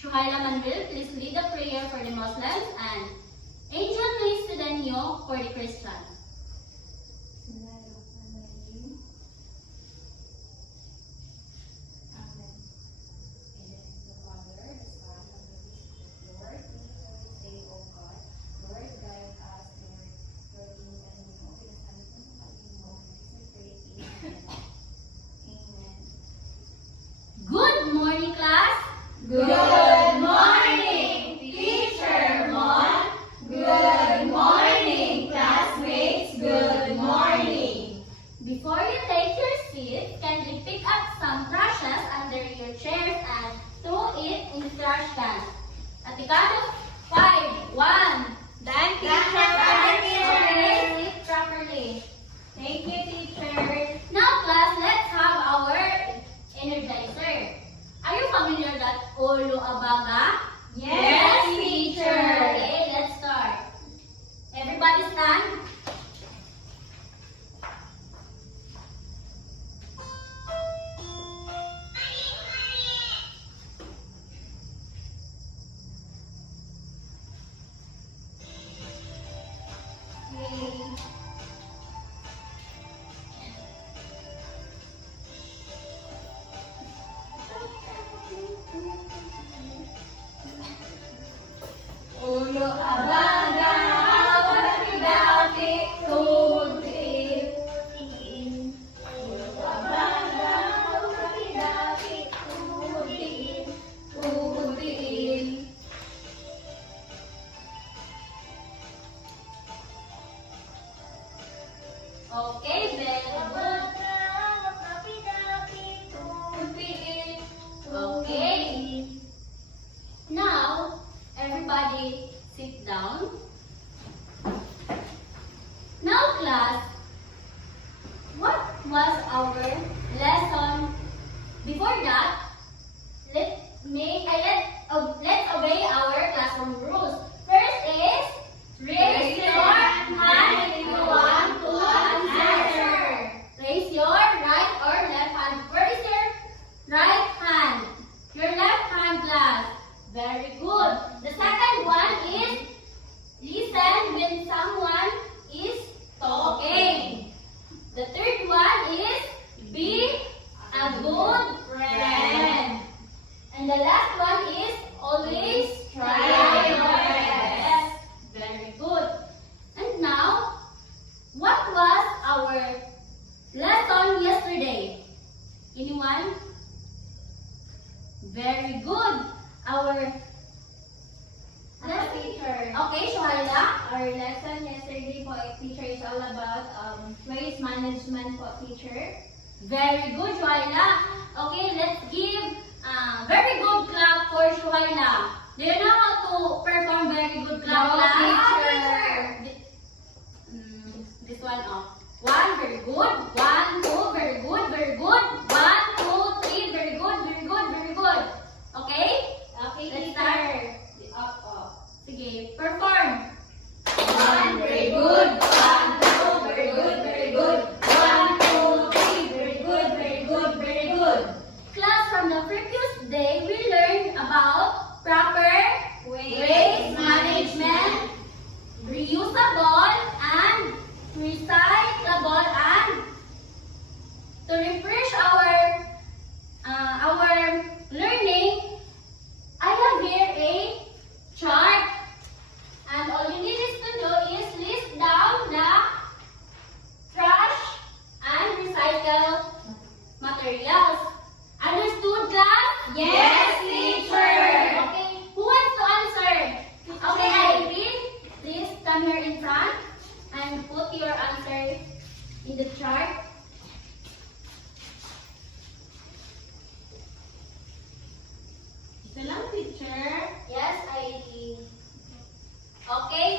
Shuhaila Manville, please lead the prayer for the Muslims, and Angel, please to the Neo for the Christians. Good morning, class. Good morning, Teacher Mon. Good morning, classmates. Good morning. Before you take your seat, kindly pick up some trashes under your chairs and throw it in the trash can. At the count of 5, 1. Done, teacher. teacher. Okay, sit properly. Thank you, teacher. Now, class, let's have our energizer. Are you familiar that Olo Abaga? Yes, teacher. Okay, let's start. Everybody stand. Ulo abaga, dati tutin. Ulo abaga, dati tutin. Okay, very good. Okay. Now, everybody sit down. Now, class, what was our lesson? Before that, let's obey our classroom rules. First is raise your hand if you want to answer. Raise your right or left hand. Where is your right hand? Your left hand, class. Very good. The second one is listen when someone is talking. The third one is be a good friend. And the last one is always try your best. Very good. And now, what was our lesson yesterday? Anyone? Very good. Our Teacher. okay, Shuhaila. Our lesson yesterday po, teacher, is all about waste management po, teacher. Very good, Shuhaila. Okay, let's give very good clap for Shuhaila. Do you know how to perform very good clap? No, class? teacher. This one off. 1, very good. 1, 2, very good, very good. 1, 2, 3, very good, very good, very good. Okay? Okay, Let's teacher. start. Up. Sige, perform. 1, very good. 1, 2, very good, very good. 1, 2, 3, very good, very good, very good. Class, from the previous day, we learned about proper waste management, reusable and recyclable, and to refresh our learning, I have here a chart, and all you need is to do is list down the trash and recycle materials. Understood, class? Yes, teacher. Okay, who wants to answer? Okay, Irene, please come here in front and put your answer in the chart. Isa lang, teacher. Yes, Irene. Okay,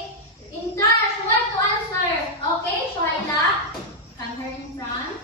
in charge, who wants to answer? Okay, Shuhaila, come here in front.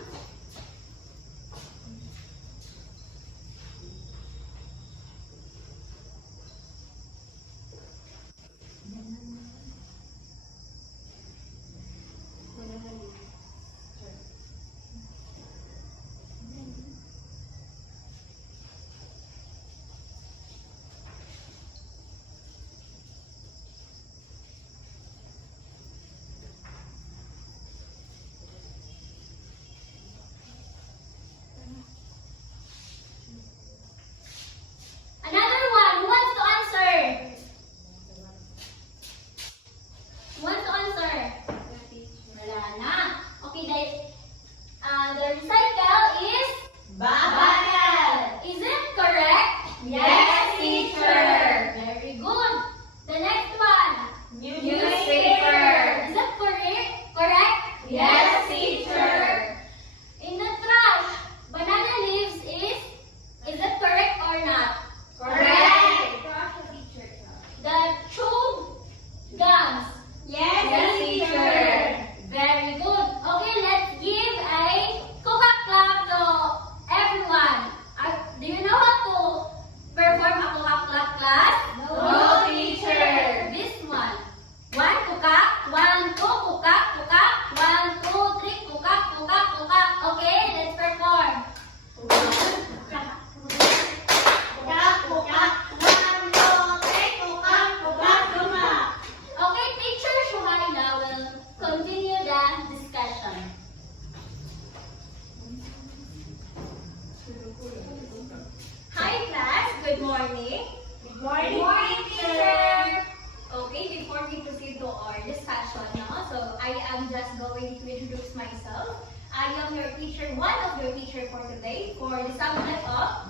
morning. Good Morning, teacher. Okay, before we proceed to our discussion, no? So I am just going to introduce myself. I am your teacher, one of your teacher for today for the subject of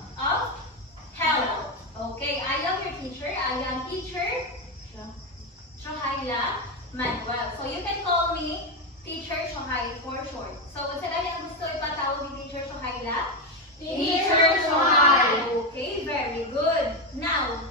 health. Okay, I am your teacher. I am teacher Shohaila Manuel. So you can call me Teacher Shohaila for short. So sa kanya ang gusto ipatawag ni Teacher Shohaila? Teacher Shohaila. Okay, very good. Now,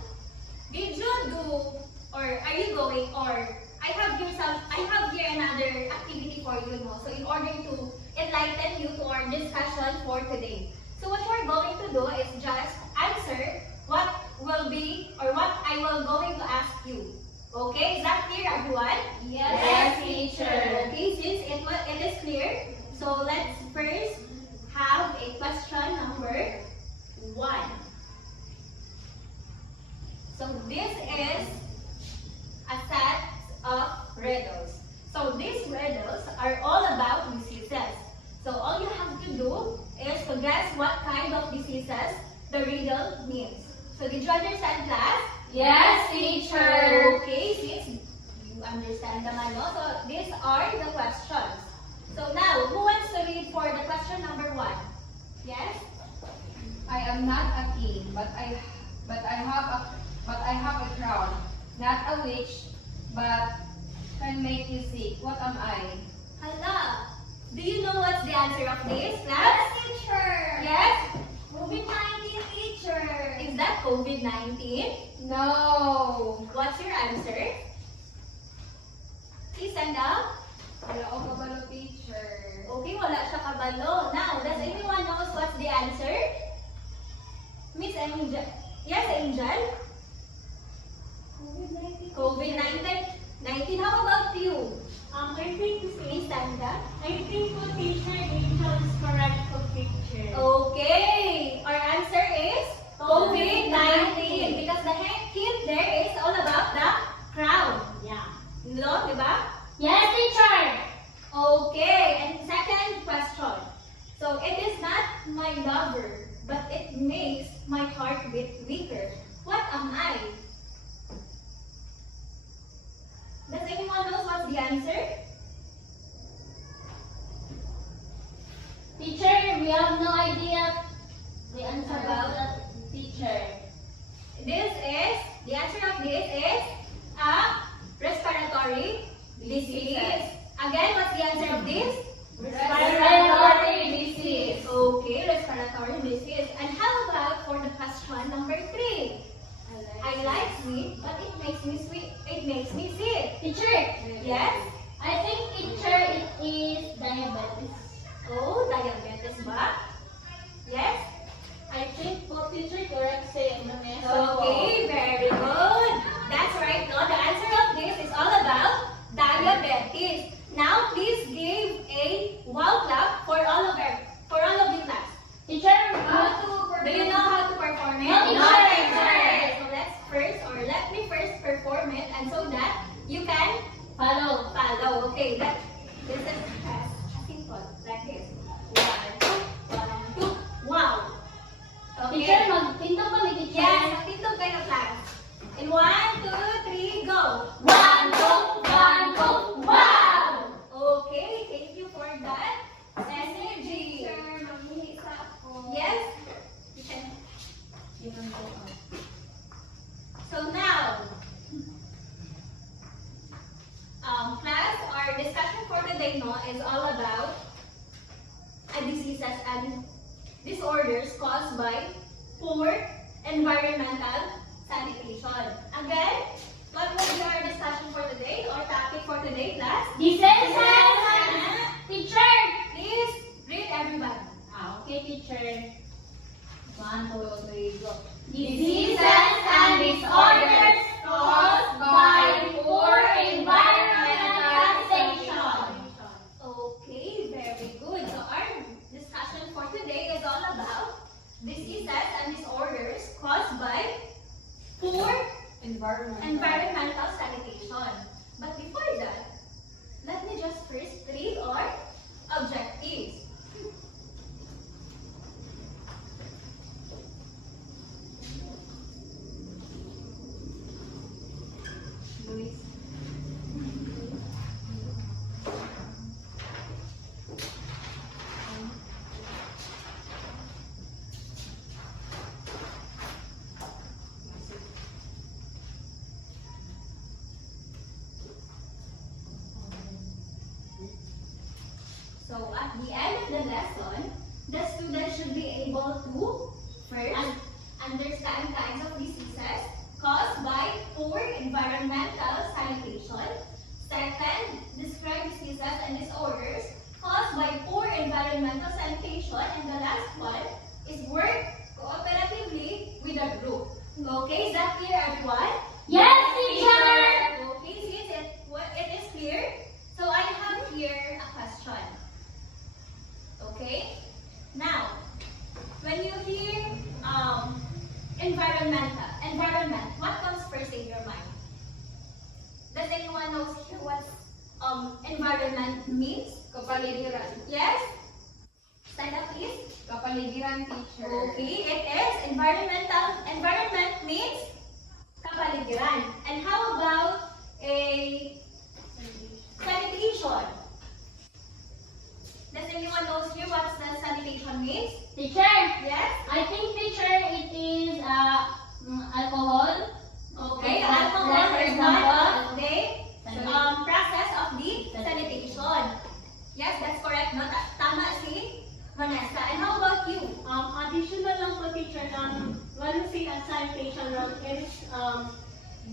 did you do or are you going or I have here another activity for you, no? So in order to enlighten you to our discussion for today. So what we're going to do is just answer what will be or what I will going to ask you. Okay, is that clear, everyone? Yes, teacher. Okay, since it is clear, so let's first have a question number 1. So this is a set of riddles. So these riddles are all about diseases. So all you have to do is to guess what kind of diseases the riddle means. So did you understand, class? Yes, teacher. Okay, since you understand naman, no? So these are the questions. So now, who wants to read for the question number 1? Yes? I am not a king, but I have a crown. Not a witch, but can make you sick. What am I? Hala, do you know what's the answer of this, class? teacher. Yes? COVID-19, teacher. Is that COVID-19? No. What's your answer? Please stand up. Wala ko kabalo, teacher. Okay, wala siya kabalo. Now, does anyone knows what's the answer? Miss Angel. Yes, Angel? COVID-19. How about you? I think Please stand up. I think po, teacher, Angel is correct po, teacher. Okay, our answer is COVID-19 because the hint there is all about the crown. Yeah. No, di ba? Yes, teacher. Okay, and second question. So it is not my lover, but it makes my heart beat weaker. What am I? Does anyone know what's the answer? Teacher, we have no idea the answer About about teacher. The answer of this is a respiratory disease. Again, what's the answer of this? Respiratory disease. Okay, respiratory disease. And how about for the question number 3? I like sweet, but it makes me sweet. It makes me sick. Teacher, Yes? I think teacher it is diabetes. Oh, diabetes ba? Yes? I think po, teacher, correct say Okay, very good. That's right. No, the answer of this is all about diabetes. Now, please give a wow clap for all of you class. Teacher, Do you know how to perform it? No, teacher. So let me first perform it, and so that you can follow. follow. Okay, this is simple. Like this. 1, 2, 1, 2. Wow. Okay. Teacher, magpintong kami, teacher. Yes, magtindog kayo class. In 1, 2, 3, go. 1, 2, 1, 2, wow! Okay, thank you for that energy. Yes? You can. So now, class, our discussion for today no, is all about diseases and disorders caused by poor environmental sanitation. Again, what will be our discussion for today or topic for today, class? Diseases! Teacher! Please read everybody. Okay, teacher. 1, 2, 3, go. Diseases and disorders caused by poor environmental sanitation. Okay, very good. So our discussion for today is all about diseases and disorders caused by poor environmental sanitation. But before that, let me just first read our objectives. environmental sanitation. Second, describe diseases and disorders caused by poor environmental sanitation. And the last one is work cooperatively with a group. Okay, is that clear, everyone? Yes, teacher! Okay, since it is clear, so I have here a question. Okay, now, when you hear environment, what comes first in your mind? Does anyone knows here what environment means? Kapaligiran. Yes? Stand up, please. Kapaligiran, teacher. Okay, it is environment means kapaligiran. And how about a sanitation? Does anyone knows here what sanitation means? Teacher, Yes? I think teacher it is alcohol. Okay, Like, alcohol for is example, one of the process of the sanitation. Yes, that's correct. No? Tama si Vanessa. And how about you? Additional lang po teacher when we say sanitation is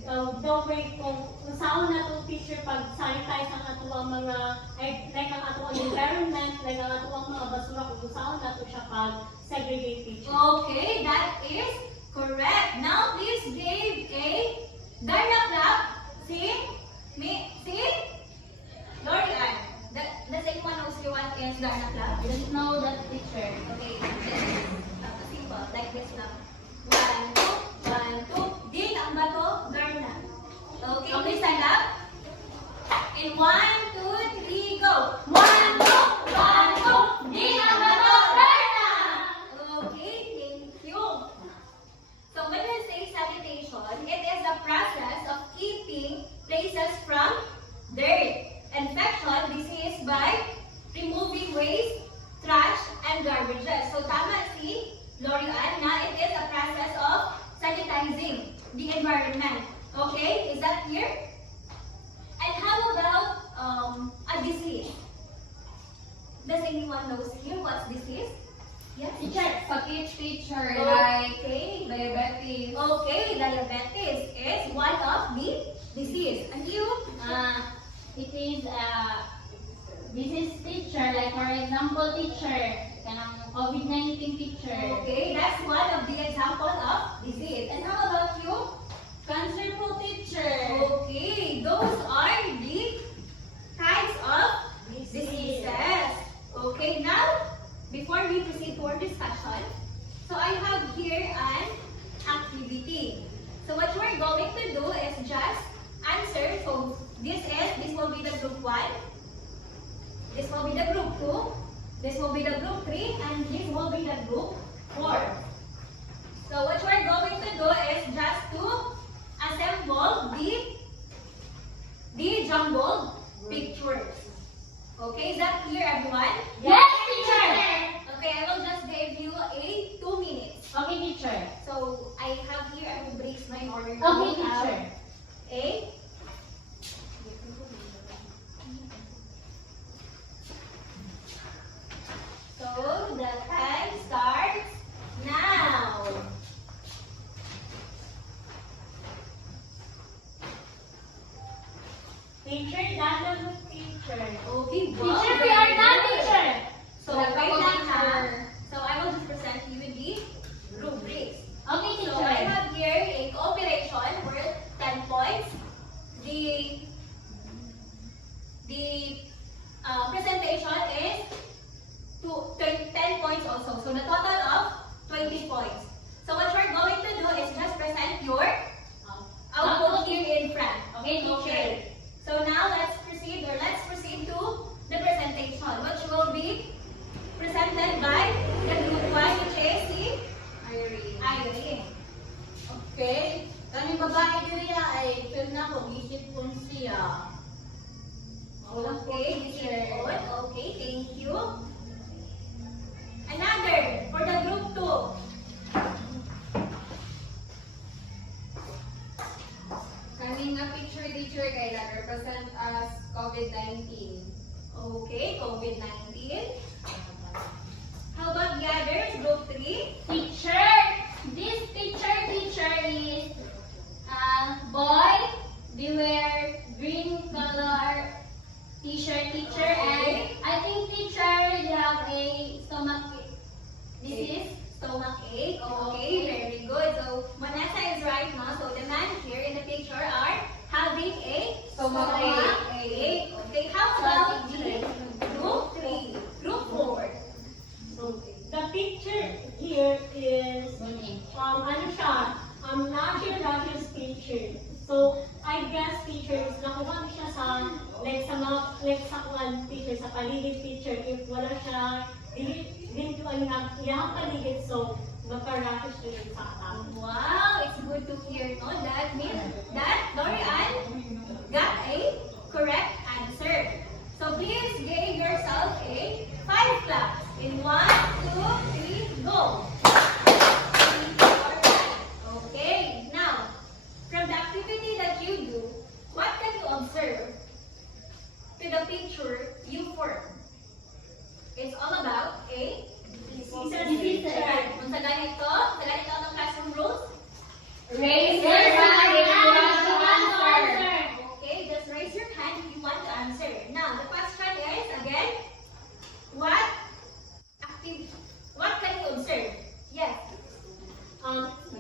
the way kung saan na to teacher pag sanitize ang atuang mga like ang atuang environment, like ang atuang mga basura kung saan na to siya pag segregate teacher. Okay, that is correct. Now please give a Darna clap. See Lori Ann. Does anyone knows you what is Darna clap? I don't know that teacher. Okay, simple, like this lang. 1, 2, 1, 2. Ding ang bato, Darna. Okay, please stand up. In 1, 2, 3, go. 1, 2, 1, 2. Ding ang bato, Darna. Okay, thank you. So when we say sanitation, it is the process of keeping places from dirt, infection, disease by removing waste, trash, and garbages. So tama si Lori Ann na it is a process of sanitizing the environment. Okay, is that clear? And how about a disease? Does anyone knows here what's disease? Yes. Teacher, Sakit, teacher. Like Okay. diabetes. Okay, diabetes is one of the disease. And you? it is this is teacher, like for example teacher, kanang COVID-19 teacher. Okay, that's one of the example of disease. And how about you? Cancer po teacher. Okay, those are the types of diseases. Okay, now, before we proceed to our discussion, so I have here an activity. So what we're going to do is just answer. So this will be the group 1, this will be the group 2, this will be the group 3, and this will be the group 4. So what we're going to do is just to assemble the jumbled pictures. Okay, is that clear, everyone? Yes, teacher. Okay, I will just give you a 2 minutes. Okay, teacher. So I have here, I will brace my order. Okay, teacher. A. So the time starts now. Teacher, that was teacher. Okay, wow. Teacher, we are done, teacher. So wait lang ha. So I will just present you the rubrics. Okay, So teacher. I have here a cooperation worth 10 points. The presentation is 10 points also. So the total of 20 points. So what we're going to do is just present your output here in front. Okay, teacher. Okay. So now let's proceed to the presentation, which will be presented by the group 1, which is the Irene. Okay. Kani babae diri ay film na ko isip kung siya. Okay, teacher. Okay, thank you. Another for the group 2. Kaning nga picture, teacher, kay represent as COVID-19. Okay, COVID-19. How about the others? Group 3. Teacher, this teacher is boy Stomach ache. Okay, how about the group 3, group 4? So, the picture here is, ano siya, Russian picture. So, I guess teachers, nakuha mo siya sa, like sa kuwan picture, sa paligid picture, if wala siya, dili ko ang iyang paligid, so, magka-Russian student sa atam. Wow, it's good to hear, no? That means that Dorian got a correct answer. So please give yourself a 5 claps. In 1, 2, 3, go. Okay, now, from the activity that you do, what can you observe to the picture you form? It's all about a diseases. Kung sa ganito ang classroom rules. Raise your hand if you want to answer. Okay, just raise your hand if you want to answer. Now, the question is, again, what can you observe? Yes.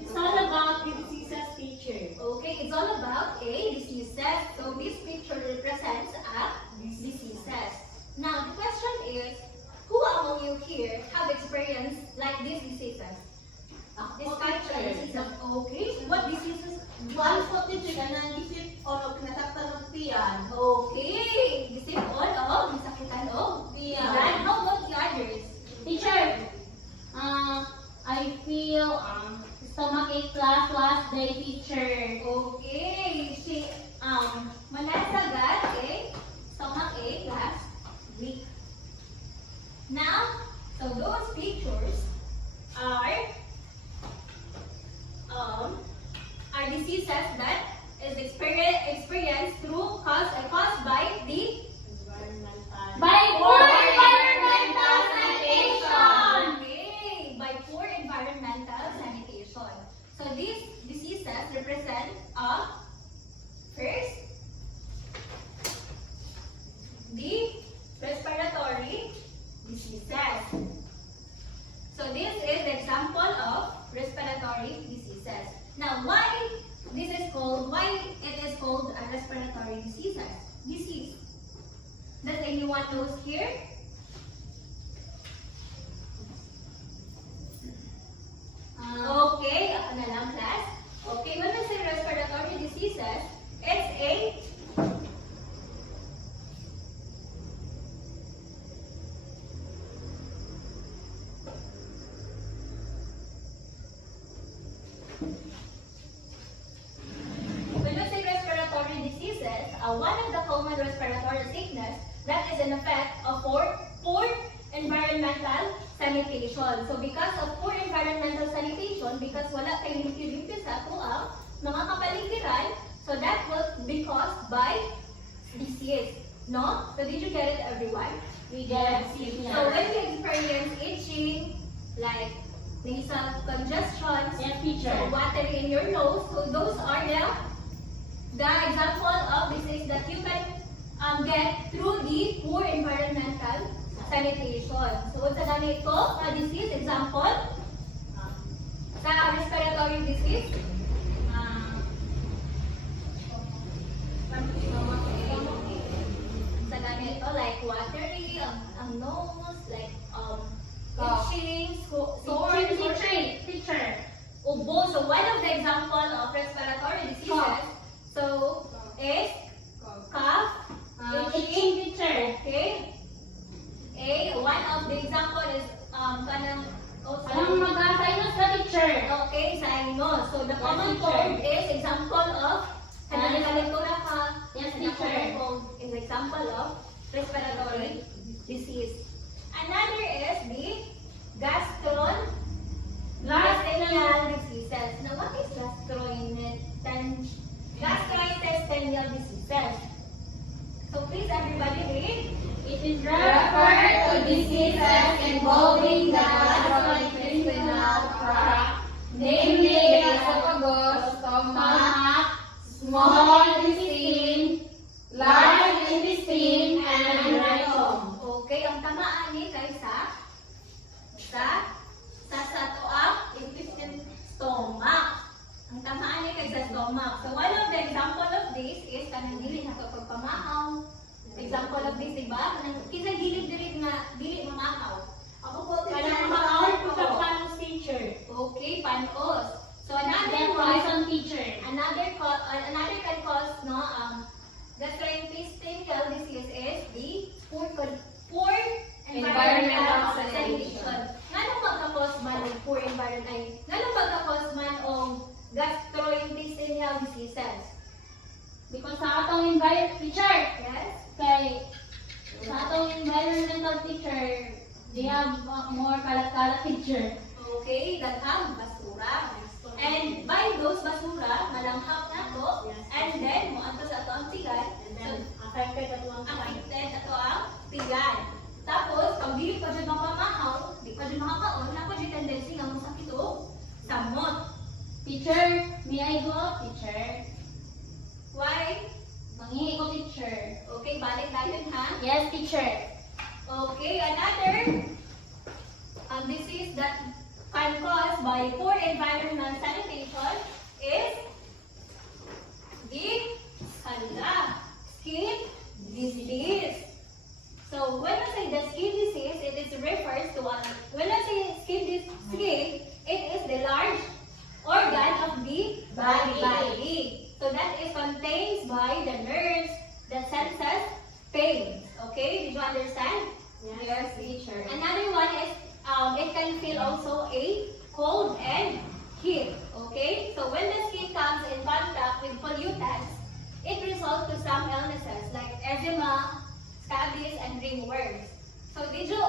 It's all about the diseases teacher. Okay, it's all about a diseases. So this picture represents a diseases. Now, the question is, who among you here have experienced like these diseases? This picture diseases. Okay, what diseases? One po teacher ka na isip o pinasaktan ng tiyan. Okay, disease all of masakitan of Tiyan. tiyan. How about the others? Teacher, I feel stomach ache last day, teacher. Okay, she manasagat stomach ache last week. Now, so those pictures are diseases that is experienced through caused by the By poor environmental sanitation. Okay, by poor environmental sanitation. So these diseases represent first the respiratory diseases. So this is the example of respiratory diseases. Now, why it is called a respiratory disease? Does anyone knows here? Okay, ako na lang class. Okay, when we say respiratory diseases, it's a when we say respiratory diseases, one of the common respiratory sickness that is an effect of poor environmental sanitation. So because of poor environmental sanitation, because wala tayong limpyo-limpyo sa ato mga kapaligiran, so that will be caused by disease. No? So did you get it, everyone? Yes, So when you experience itching, like nasal congestions, Yes, teacher. so watery in your nose, so those are the example of disease that you can get through the poor environmental sanitation. So sa ganito, disease example, sa respiratory disease, sa ganito, like watery, ang nose, like itching, sore, Teacher. ubo. So one of the example of respiratory diseases, so is cough, itching, teacher. okay. One of the example is kanang Anong mag-sinus ka, teacher? okay, sinus. So the common teacher. cold is example of kanang kalektora ka. Yes, The common teacher. cold is example of respiratory disease. Another is the gastrointestinal diseases. Now, what is gastrointestinal diseases? So please, everybody read. It is Refer to diseases involving the gastrointestinal tract, namely the esophagus, stomach, small intestine, large intestine, and rectum. Okay, ang tamaan ni kay sa tuang intestine, stomach. Ang tamaan ni kay sa stomach. So one of the example of this is kanang dili nakapagpamahaw. Example of this, diba? Kanang kinsa dili na dili mamakaw. Ako po Kanang makaon po ka panos teacher. Okay, panos. So another Then one, poison teacher. another can cause no gastrointestinal disease is the poor environmental sanitation. Nganong magka-cause man ng poor environment ay nganong magka-cause man og gastrointestinal diseases? Because sa atong teacher, Yes. kay sa atong environmental teacher, they have more kalat-kalat teacher. Okay, daghang basura. And by those basura, malanghap na to, and then mo ato sa ato ang tigan, And then, affected at one time. affected ato ang tigan. Tapos, pag dili pa dyan mapamahaw, di pa dyan makakaon, na pa dyan tendency nga mo sakit o samot. Teacher, may I go? Teacher. Why? Mangingi ko teacher. Okay, balik tayo ha. Yes, teacher. Okay, another disease that can cause by poor environmental sanitation is the skin disease. So when I say the skin disease, it is refers to when I say skin, it is the large organ of the body. So that is contained by the nerves that senses pain. Okay, did you understand? Yes, teacher. Another one is it can feel also a cold and heat. Okay, so when the skin comes in contact with pollutants, it results to some illnesses like eczema, scabies, and ringworms. So did you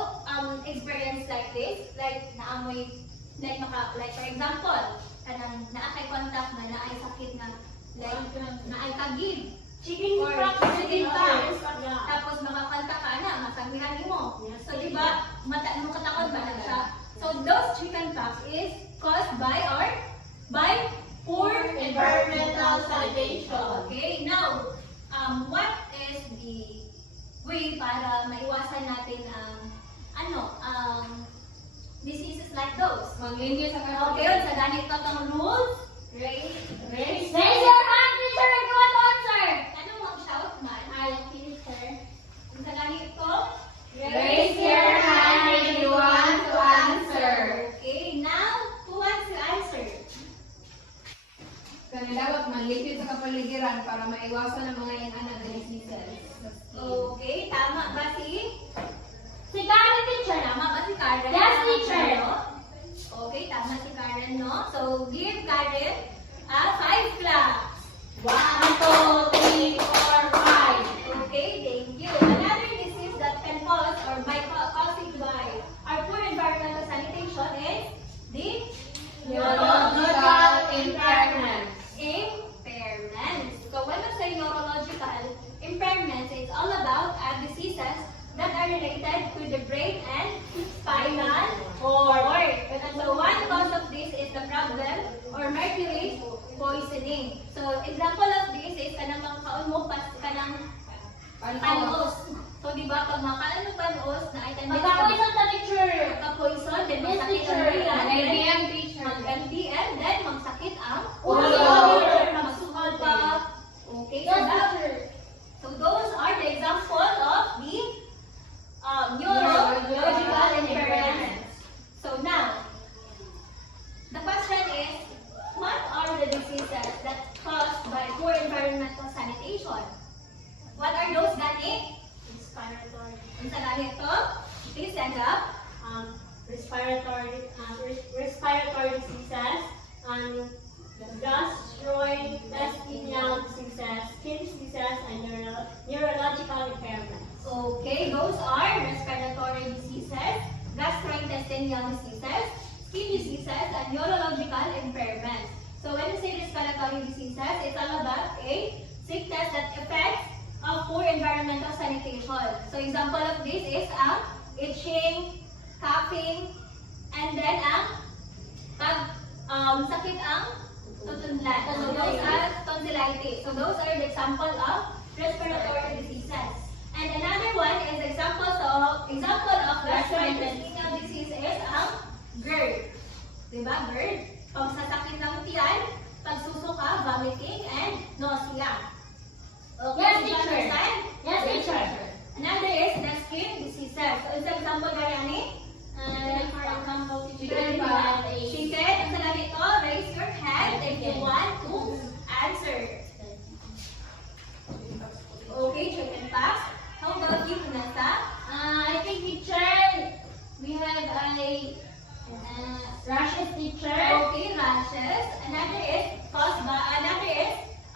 experience like this? Like naamoy, like for example, kanang naakay contact na naay sakit na like naay kagid. Chicken Or pox. chicken pox. Yeah. Tapos makakanta ka na, masabihan mo. Yes. So, di ba, makatakot ba na siya? So, those chicken pox is caused by poor Environmental sanitation. Okay, now, what is the way para maiwasan natin ang diseases like those? Maglinis sa Okay, yun, sa ganito itong rules. Raise Raise Raise your hand, teacher, if you want to answer. Ano mo shout man? I teacher. Sa ganito. Raise your hand if you want to answer. Okay, now, who wants to answer? Kaya dapat maglinis sa kapaligiran para maiwasan ang mga inanak na diseases. Okay, tama ba si? Si Karen, teacher. Tama ba si Karen? Yes, teacher. Okay, tama si Karen, no? So, give Karen a 5 claps. 1, 2, 3, 4, 5. Okay, thank you. Another disease that can cause or by causing by our poor environmental sanitation is the Neurological impairment. impairments. So when we say neurological impairments, it's all about diseases that are related to the brain and spinal cord. So one cause of this is the problem or mercury poisoning. So example of this is kanang makakaon mo kanang panos. So di ba pag makaon mo panos na ay tendency Magkapoison ta teacher. magka-poison, then Yes, magsakit teacher. ang brain, Mag-IBM, teacher. mag-MTM, then magsakit ang Ulo. magsugod pa. Okay, so Yes, that, teacher. so those are the example of the neurological impairments. So now, the question is, what are the diseases that caused by poor environmental sanitation? What are those, Gani? Respiratory. Ang sa ganito, please stand up. Respiratory diseases and gastrointestinal diseases, skin diseases, and neurological impairments. Okay, those are respiratory diseases, gastrointestinal diseases, skin diseases, and neurological impairments. So when you say respiratory diseases, it's all about a sickness that affects poor environmental sanitation. So example of this is itching, coughing, and then sakit ang tutunlan. So those are tonsillitis. So those are the example of respiratory diseases. And another one is example of gastrointestinal disease is GERD. Diba, GERD? Pag sasakit ng tiyan, pagsusuka, vomiting, and nausea. Okay, Yes, did you teacher. understand? Yes, teacher. Another is the skin diseases. So, isa example gani ani? For example, Chicken teacher, pa. She said, ang sabi nito, raise your hand if you want to answer. Okay, chicken pox. How about you, Vanessa? I think teacher, we have a rashes teacher. Okay, rashes. Another is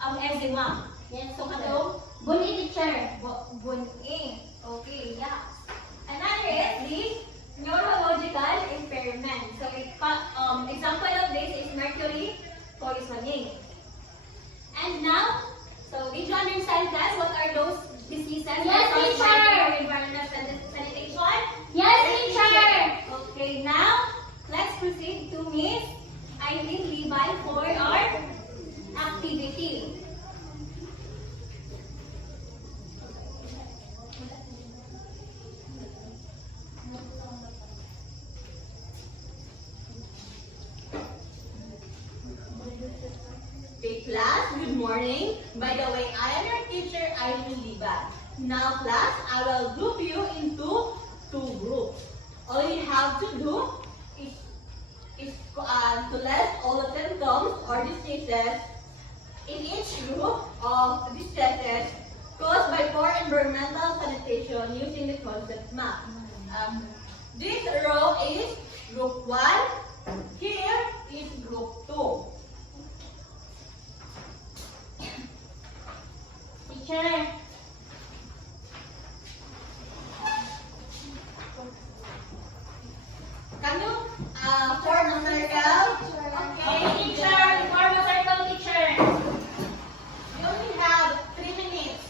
eczema. Yes, So, teacher. kato, Bunny teacher. bun-ing. Okay, yeah. Another is the neurological impairment. So, example of this is mercury poisoning. And now, so did you understand, class, what are those diseases? Yes, that cause teacher. by environmental sanitation? Yes, teacher. Okay, now, let's proceed to Miss Eileen Levi for our activity. Okay, class, good morning. By the way, I am your teacher, Eileen Liban. Now, class, I will group you into 2 groups. All you have to do is to list all the symptoms or diseases in each group of diseases caused by poor environmental sanitation using the concept map. This row is group 1. Here is group 2. Teacher. Can you form a circle? Okay, teacher. Form a circle, teacher. You only have 3 minutes.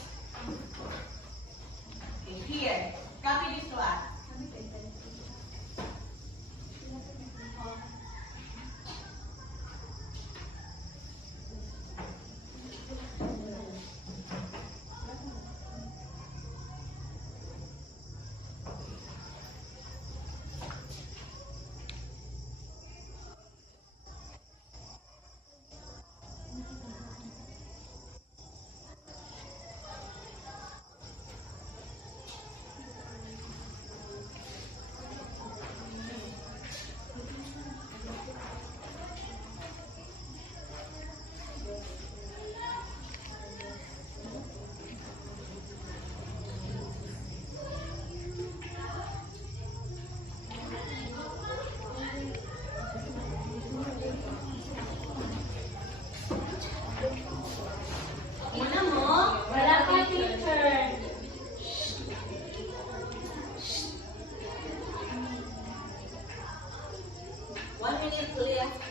Okay, here. Copy this one. Una mo? Wala pa, teacher. One minute left.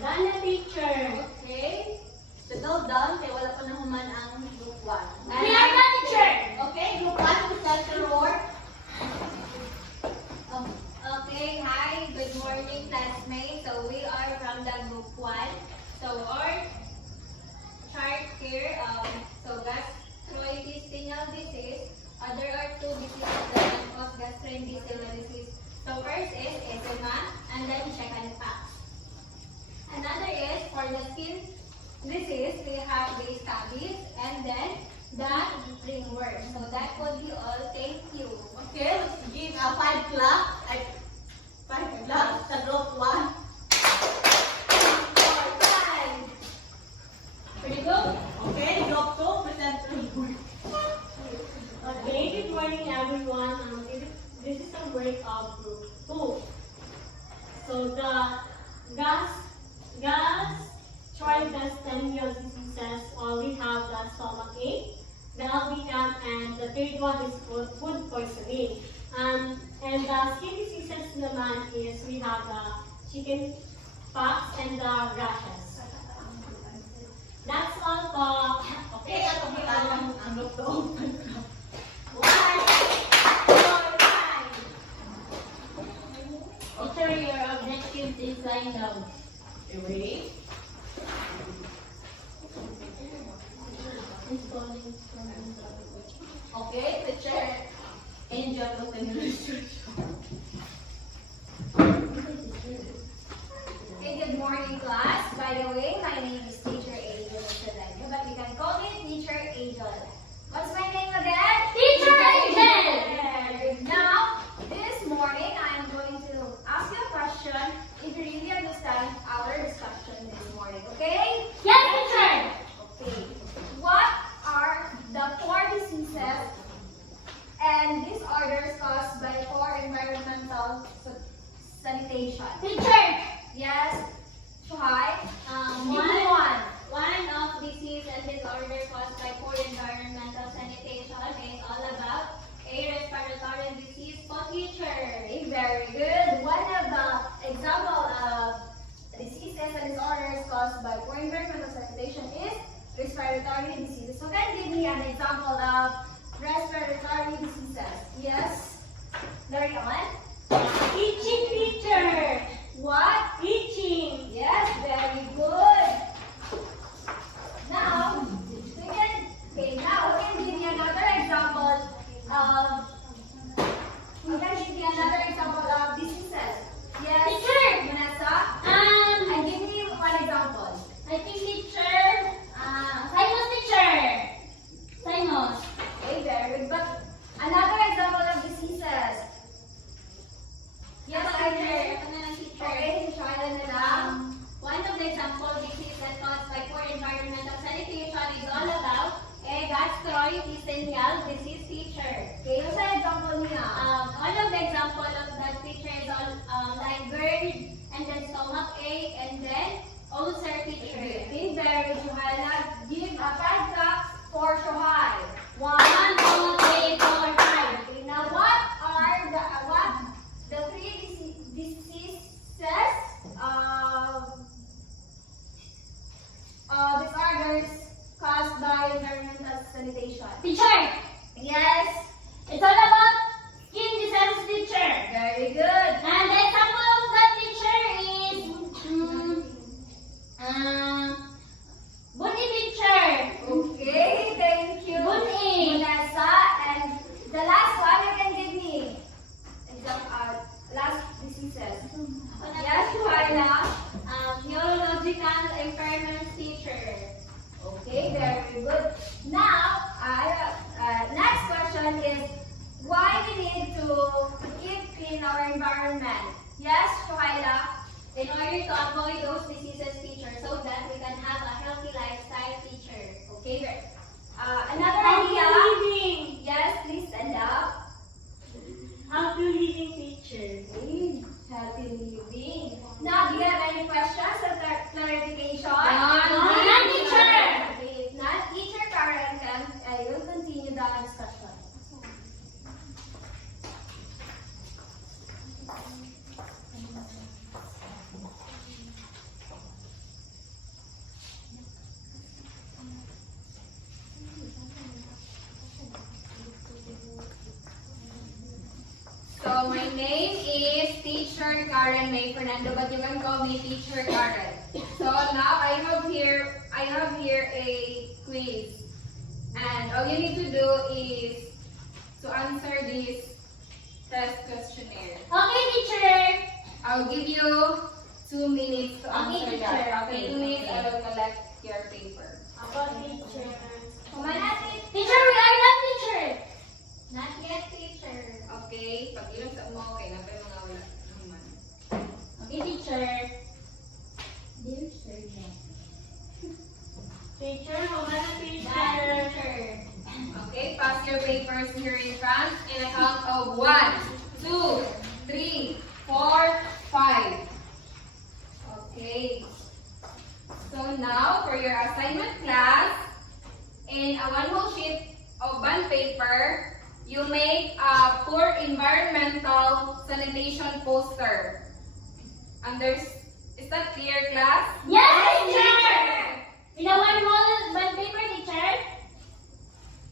Done na, teacher. Okay. Settle down kaya wala pa nahuman ang group 1. We are done, teacher. Okay, group 1 will start your work. Okay, hi, good morning, classmates. So we are from the group 1. So our chart here, so gastrointestinal disease. There are 2 diseases that can cause gastrointestinal disease. So first is eczema, and then chicken pox. Another is for the skin disease, we have the scabies, and then the ringworm. So that would be all. Thank you. Okay, let's give a 5 clap. 5 clap sa group 1. Pretty good. Okay, group 2, present your work. Okay, good morning, everyone. This is a break of group 2. So the gastrointestinal diseases, we have the stomach ache, the LVM, and the third one is food poisoning. And the skin diseases naman is we have the chicken pox and the rashes. That's all po. Okay, ako bilang ang doktor. Teacher, your objective is lying down. Ready? Okay, teacher. Angel of the research. Okay, good morning, class. By the way, my name is Teacher Angel Sedano, but you can call me Teacher Angel. What's my name again? Teacher Angel. Now, this morning, I'm going to ask you a question if you really understand our discussion this morning, okay? Yes, teacher. Okay. What are the 4 diseases and disorders caused by poor environmental sanitation? Teacher. Yes. Try. Give me One. one. One of disease and disorder caused by poor environmental sanitation is all about a respiratory disease for teacher. Okay, very good. One of the example of diseases and disorders caused by poor environmental sanitation is respiratory diseases. So can you give me an example of respiratory diseases? Yes. Very on. Itching, teacher. What? Itching. Yes, very good. Now, now we can give you another example of diseases. Yes. Teacher. Vanessa. And give me one example. I think teacher. Sinus teacher. Sinus. Okay, very good. But another example of diseases. Yes, I heard. Teacher. Okay, try na lang. One of the example diseases caused by poor environmental sanitation is all about a gastrointestinal disease, teacher. Okay, what's the example niya? All of the example of that teacher is all like GERD and then stomach ache and then ulcer, teacher. Okay, very good, Johanna. Give a 5 claps for Shohai. 1, 1, 2, 3, 4, 5. Okay, now what are the 3 diseases disorders caused by environmental sanitation? Teacher, Yes. it's all about skin disease, teacher. Very good. And the example of that teacher is Bunny, teacher. Okay, thank you. Bunny. Vanessa. And the last one you can give me. Last diseases. Yes, Johanna. Neurological impairment, teacher. Okay, very good. Now, next question is why we need to keep clean our environment. Yes, Shohaila? In order to avoid those diseases, teacher, so that we can have a healthy lifestyle, teacher. Okay, great. Another Healthy idea. living. Yes, please stand up. Healthy living, teacher. Okay, healthy living. Now, do you have any questions or clarification? None, teacher. Okay, if not, teacher Karen will continue the discussion. So my name is Teacher Karen May Fernando, but you can call me Teacher Karen. So now I have here a quiz, and all you need to do is to answer this test questionnaire. Okay, teacher. I'll give you 2 minutes to Okay, answer teacher. that. After Okay, 2 minutes, okay. I will collect your paper. About teacher. Kumanati. Teacher, we are not teacher. Not yet, teacher. Okay, pag ilang sa mo, okay na pa yung mga wala naman. Okay, teacher. Dear Sergeant. Teacher, kumana, teacher. Bye, teacher. Okay, para pass your papers here in front in a count of 1, 2, 3, 4, 5. Okay. So now, for your assignment class, in a one whole sheet of bond paper, you make a poor environmental sanitation poster. Is that clear, class? Yes, teacher! In a one whole bond paper, teacher?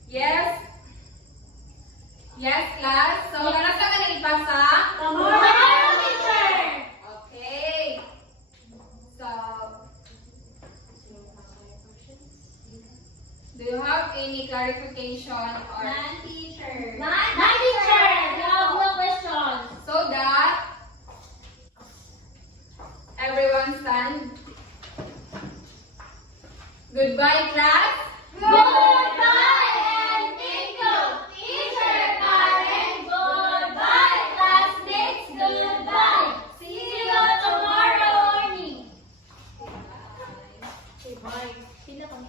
Yes? Yes, class? So, ano sa kanil ipasa? Tomorrow, teacher! Okay. So, do you have any clarification or Non-teacher. Nine, teacher! No questions. so that everyone stand? Goodbye, class. Goodbye and thank you, teacher Karen. Goodbye, classmates. Goodbye. See you tomorrow morning. Bye. Sila kang